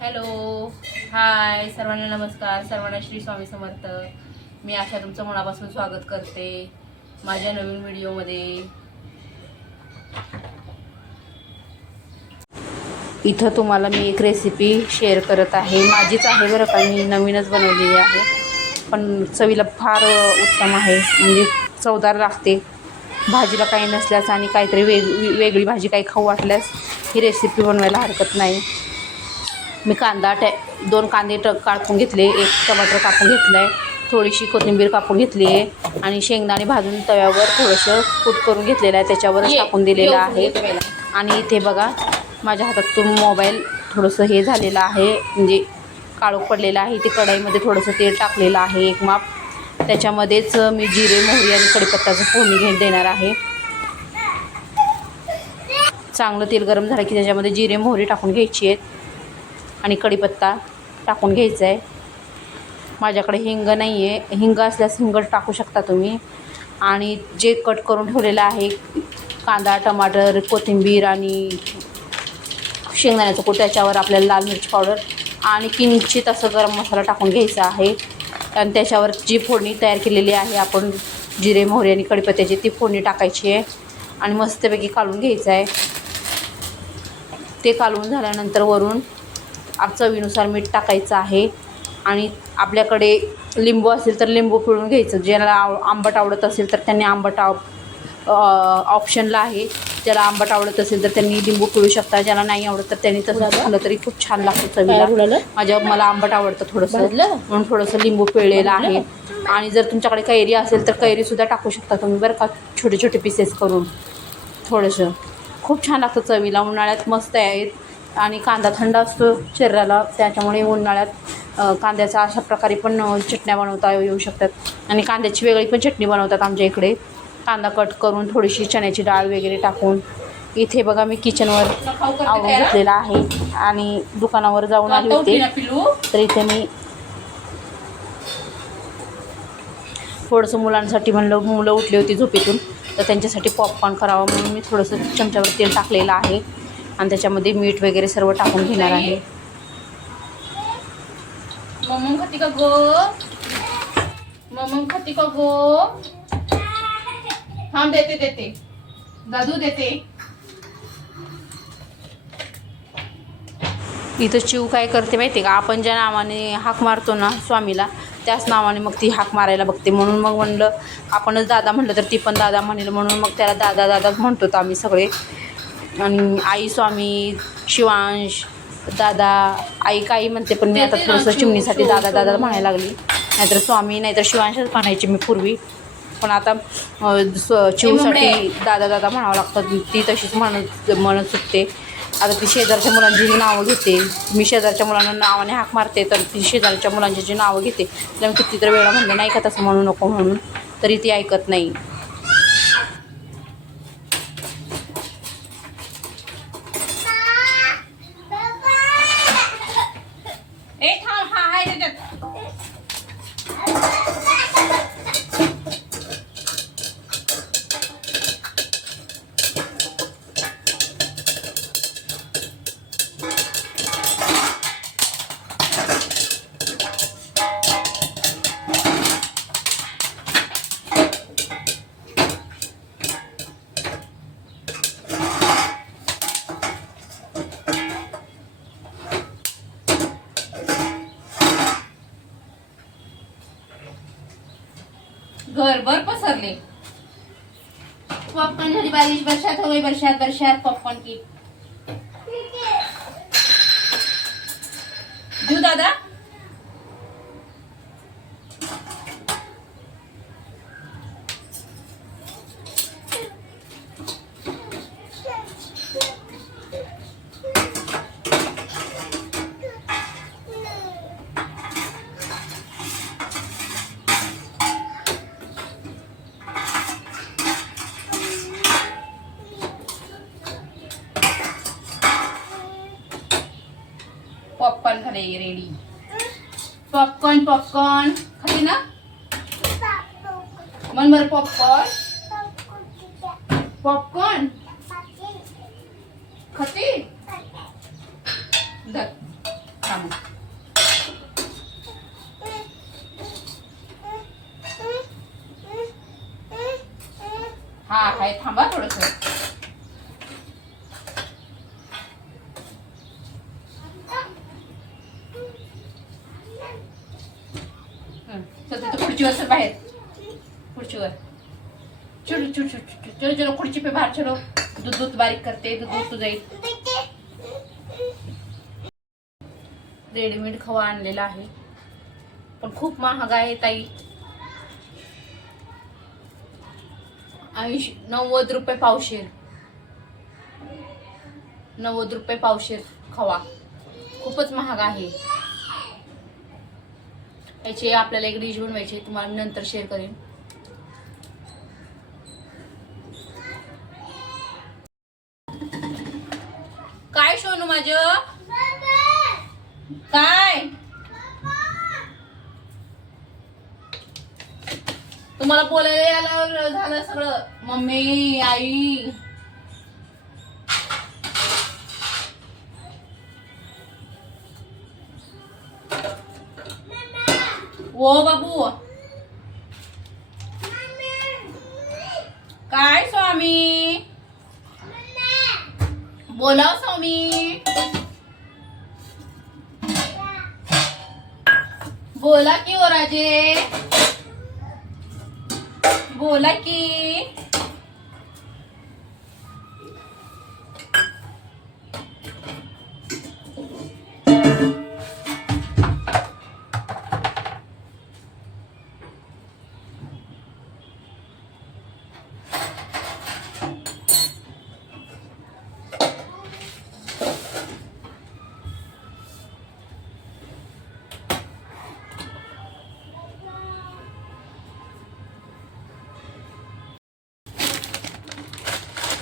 Hello hi सर्वांना नमस्कार. सर्वांना श्री स्वामी समर्थ. मी आशा तुमचं मनापासून स्वागत करते माझ्या नवीन व्हिडिओमध्ये. इथं तुम्हाला मी एक रेसिपी शेअर करत आहे. माझीच आहे बरं का. मी नवीनच बनवलेली आहे. पण चवीला फार उत्तम आहे. म्हणजे चवदार लागते. भाजीला काही नसल्यास आणि काहीतरी वेग वेगळी भाजी काही खाऊ वाटल्यास ही रेसिपी बनवायला हरकत नाही. मी कांदा टॅ दोन कांदे ट कापून घेतले एक टमाटर कापून घेतलं आहे थोडीशी कोथिंबीर कापून घेतली आहे आणि शेंगदाणे भाजून तव्यावर थोडंसं कूट करून घेतलेलं आहे त्याच्यावरच टाकून दिलेलं आहे. आणि इथे बघा माझ्या हातातून मोबाईल थोडंसं हे झालेलं आहे म्हणजे काळोख पडलेलं आहे इथे कढईमध्ये थोडंसं तेल टाकलेलं आहे एक माप. त्याच्यामध्येच मी जिरे मोहरी आणि कढीपत्त्याचं फोडणी घेऊन देणार आहे. चांगलं तेल गरम झालं की त्याच्यामध्ये जिरे मोहरी टाकून घ्यायची आहेत. आणि कढीपत्ता टाकून घ्यायचा आहे माझ्याकडे हिंग नाही आहे हिंग असल्यास हिंग टाकू शकता तुम्ही. आणि जे कट करून ठेवलेलं आहे कांदा टमाटर कोथिंबीर आणि शेंगदाण्याचं कूट त्याच्यावर आपल्याला लाल मिरची पावडर आणि किंचित असं गरम मसाला टाकून घ्यायचा आहे. आणि त्याच्यावर जी फोडणी तयार केलेली आहे आपण जिरे मोहरी आणि कढीपत्त्याची ती फोडणी टाकायची आहे. आणि मस्तपैकी काढून घ्यायचं आहे. ते कालवून झाल्यानंतर वरून आप चवीनुसार मीठ टाकायचं आहे. आणि आपल्याकडे लिंबू असेल तर लिंबू पिळून घ्यायचं. ज्याला आव आंबट आवडत असेल तर त्यांनी आंबट आव ऑप्शनला आहे. ज्याला आंबट आवडत असेल तर त्यांनी लिंबू पिळू शकता. ज्याला नाही आवडत तर त्यांनी तसं झालं तरी खूप छान लागतं चवीला. माझ्या मला आंबट आवडतं थोडंसं. म्हणून थोडंसं लिंबू पिळलेलं आहे. आणि जर तुमच्याकडे कैरी असेल तर कैरीसुद्धा टाकू शकता तुम्ही बरं का. छोटे छोटे पीसेस करून. थोडंसं. खूप छान लागतं चवीला. उन्हाळ्यात मस्त आहेत आणि कांदा थंड असतो शरीराला त्याच्यामुळे उन्हाळ्यात कांद्याचा अशा प्रकारे पण चटण्या बनवता येऊ शकतात. आणि कांद्याची वेगळी पण चटणी बनवतात आमच्या इकडे. कांदा कट करून थोडीशी चण्याची डाळ वगैरे टाकून इथे बघा मी किचनवर आवरून घेतलेला आहे आणि दुकानावर जाऊन आले होते. तर इथे मी थोडंसं मुलांसाठी म्हणलं मुलं उठली होती झोपेतून तर त्यांच्यासाठी पॉपकॉर्न करावं म्हणून मी थोडंसं चमच्यावर तेल टाकलेलं आहे. आणि त्याच्यामध्ये मीठ वगैरे सर्व टाकून घेणार आहे. मम्मम खाती का गो? मम्मम खाती का गो? थांब देते देते. दादू देते. इथं चिव काय करते माहिती का? आपण ज्या नावाने हाक मारतो ना स्वामीला त्याच नावाने मग ती हाक मारायला बघते. म्हणून मग म्हणलं आपणच दादा म्हटलं तर ती पण दादा म्हणेल. म्हणून मग त्याला दादा दादाच म्हणतो आम्ही सगळे. आणि आई स्वामी शिवांश दादा आई काही म्हणते पण मी आता थोडंसं चिमणीसाठी दादा दादा. म्हणायला लागली. नाहीतर स्वामी नाहीतर शिवांशच म्हणायची मी पूर्वी. पण आता चिवसाठी दादा दादा म्हणावं लागतं. ती तशीच म्हणत म्हणत सुटते. आता ती शेजारच्या मुलांची जी नावं घेते. मी शेजारच्या मुलांना नावाने हाक मारते तर ती शेजारच्या मुलांची जी नावं घेते. तिला मी कितीतरी वेळा म्हणलं नाही का तसं म्हणू नको म्हणून? तरी ती ऐकत नाही. घरभर पसरले. पॉपकॉर्न झाली बारिश वर्षात हो गई वर्षात वर्षात पॉपकॉर्न की दादा. पॉपकॉर्न खाले रेडी पॉपकॉर्न पॉपकॉर्न खाते ना? मन बरं पॉपकॉर्न पॉपकॉर्न खाते धर थांब हा हाय थांबा थोडस चल तिथं खुर्चीवर सर बाहेर. खुर्चीवर. चलो चलो चलो चलो चलो चलो खुर्ची पे बाहेर चलो. दूध दूध बारीक करते दूध दूध तुझं येईल रेडीमेड खवा आणलेला आहे. पण खूप महाग आहे ताई. ऐंशी नव्वद रुपये पावशेर. नव्वद रुपये पावशेर खवा. खूपच महाग आहे. याची आपल्याला एक डिश बनवायची तुम्हाला नंतर शेअर करेन. काय सोनू माझ? काय? तुम्हाला बोलायला यायला झालं सगळं. मम्मी आई. ओ बाबू. काय स्वामी? बोला स्वामी. बोला की ओ राजे. बोला की.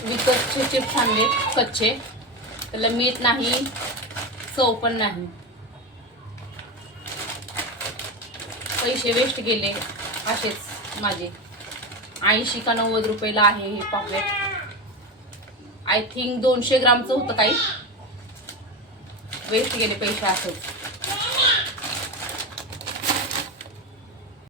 विकतचे चिप्स आणले कच्चे. त्याला मीठ नाही चव पण नाही. पैसे वेस्ट गेले असेच माझे. ऐंशी का नव्वद रुपयाला आहे हे पॉकेट आय थिंक दोनशे ग्रामचं होतं काही. वेस्ट गेले पैसे असंच.